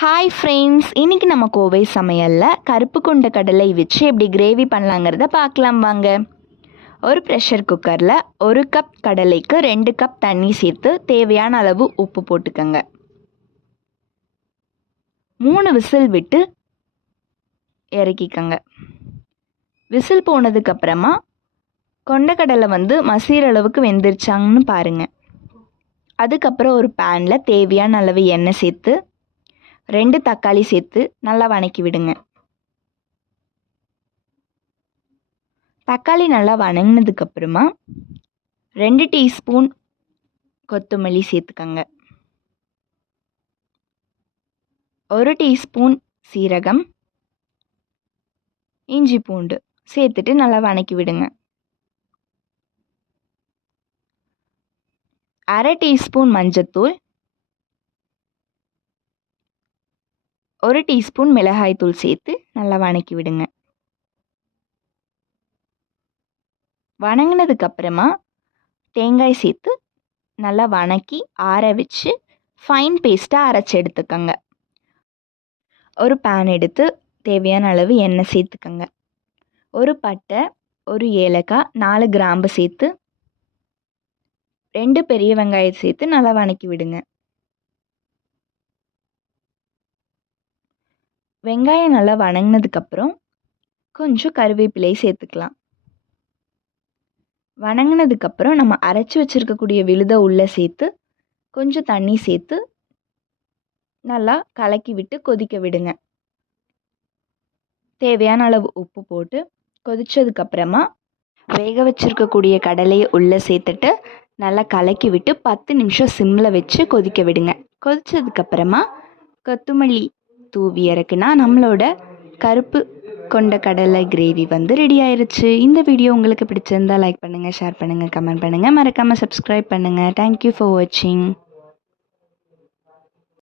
Hi friends இன்றைக்கி நம்ம கோவை சமையலில் கருப்பு கொண்ட கடலை வச்சு எப்படி கிரேவி பண்ணலாங்கிறத பார்க்கலாம் வாங்க. ஒரு ப்ரெஷர் குக்கரில் ஒரு கப் கடலைக்கு ரெண்டு கப் தண்ணி சேர்த்து தேவையான அளவு உப்பு போட்டுக்கோங்க. மூணு விசில் விட்டு இறக்கிக்கோங்க. விசில் போனதுக்கப்புறமா கொண்டக்கடலை வந்து மசீர அளவுக்கு வெந்துருச்சாங்கன்னு பாருங்கள் அதுக்கப்புறம் ஒரு பேனில் தேவையான அளவு எண்ணெய் சேர்த்து ரெண்டு தக்காளி சேர்த்து நல்லா வணக்கி விடுங்க. தக்காளி நல்லா வணங்கினதுக்கப்புறமா ரெண்டு டீஸ்பூன் கொத்தமல்லி சேர்த்துக்கங்க. ஒரு டீஸ்பூன் சீரகம் இஞ்சி பூண்டு சேர்த்துட்டு நல்லா வணக்கி விடுங்க. அரை டீஸ்பூன் மஞ்சத்தூள் ஒரு டீஸ்பூன் மிளகாய்த்தூள் சேர்த்து நல்லா வணக்கி விடுங்க. வணங்கினதுக்கப்புறமா தேங்காய் சேர்த்து நல்லா வணக்கி ஆற வச்சு ஃபைன் பேஸ்ட்டாக அரைச்சி எடுத்துக்கோங்க. ஒரு பேன் எடுத்து தேவையான அளவு எண்ணெய் சேர்த்துக்கோங்க. ஒரு பட்டை ஒரு ஏலக்காய் நாலு கிராம்பு சேர்த்து ரெண்டு பெரிய வெங்காயம் சேர்த்து நல்லா வணக்கி விடுங்க. வெங்காயம் நல்லா வணங்கினதுக்கப்புறம் கொஞ்சம் கருவேப்பிலை சேர்த்துக்கலாம். வணங்கினதுக்கப்புறம் நம்ம அரைச்சி வச்சுருக்கக்கூடிய விழுதை உள்ளே சேர்த்து கொஞ்சம் தண்ணி சேர்த்து நல்லா கலக்கி விட்டு கொதிக்க விடுங்க. தேவையான அளவு உப்பு போட்டு கொதித்ததுக்கப்புறமா வேக வச்சுருக்கக்கூடிய கடலையை உள்ளே சேர்த்துட்டு நல்லா கலக்கி விட்டு பத்து நிமிஷம் சிம்மில் வச்சு கொதிக்க விடுங்க. கொதித்ததுக்கப்புறமா கொத்தமல்லி தூவி இறக்குனா நம்மளோட கருப்பு கொண்ட கடலை கிரேவி வந்து ரெடி ஆயிருச்சு. இந்த வீடியோ உங்களுக்கு பிடிச்சிருந்தா லைக் பண்ணுங்கள் ஷேர் பண்ணுங்கள் கமெண்ட் பண்ணுங்கள் மறக்காமல் சப்ஸ்கிரைப் பண்ணுங்கள் தேங்க்யூ ஃபார் வாட்சிங்